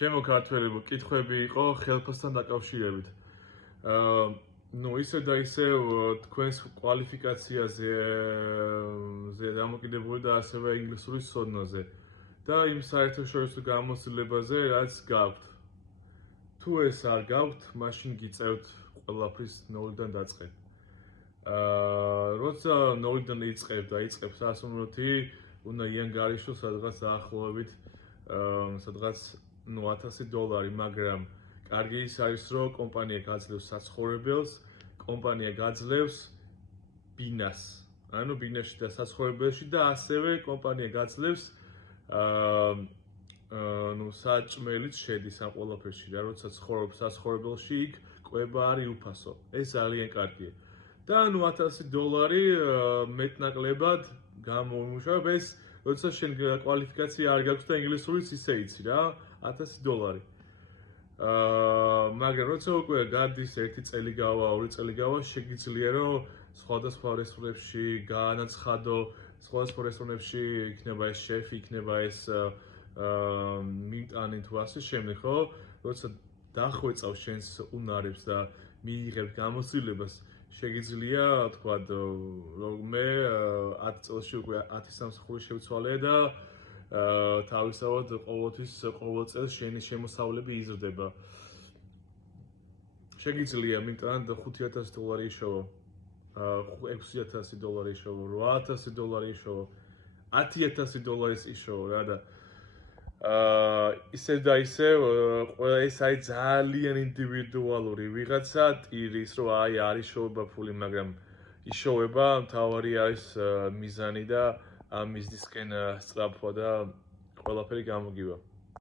ჩემო ქართველებო, კითხვები იყო ხელფასთან დაკავშირებით. ისე და ისე თქვენს კვალიფიკაციაზე დამოკიდებული და ასევე ინგლისურის სოდნაზე და იმ საერთაშორისო გამოცდილებაზე, რაც გაქვთ. თუ ეს არ გაქვთ, მაშინ გიწევთ ყველაფრის ნოლიდან დაწყებ. როცა ნოლიდან იწყებ და იწყებს სასუნროთი, უნდა იანგარიშო სადღაც დაახლოებით სადღაც $1000, მაგრამ კარგი ის არის, რომ კომპანია გაძლევს საცხოვრებელს, კომპანია გაძლევს ბინას. ანუ ბინაში და საცხოვრებელში და ასევე კომპანია გაძლევს საჭმელიც შედის ამ ყველაფერში და როცა ცხოვრობ საცხოვრებელში, იქ კვება არის უფასო. ეს ძალიან კარგია. და $1000 მეტნაკლებად გამომუშავებ ეს, როცა შენ კვალიფიკაცია არ გაქვს და ინგლისურიც ისე იცი რა, $1000. მაგრამ როცა უკვე გადის 1 წელი გავა, 2 წელი გავა, შეგიძლია რომ სხვადასხვა რესტორნებში გაანაცხადო, სხვადასხვა რესტორნებში იქნება ეს შეფი, იქნება ეს მიმტანი თუ ასე შემდეგ, ხო? როცა დახვეწავ შენს უნარებს და მიიღებ გამოცდილებას, შეგიძლია თქვა რომ მე 10 წელში უკვე 10 სამსახური შევცვალე და თავისთავად ყოველ წელს შენი შემოსავლები იზრდება. შეგიძლია მიმტანად $5000 იშოვო, $6000 იშოვო, $8000 იშოვო, $10000 იშოვო რა და ისევ და ისევ ეს არის ძალიან ინდივიდუალური. ვიღაცა ტირის რომ არ იშოვება ფული, მაგრამ იშოვება, მთავარი არის მიზანი და ამ მიზნისკენ სწრაფვა და ყველაფერი გამოგივა.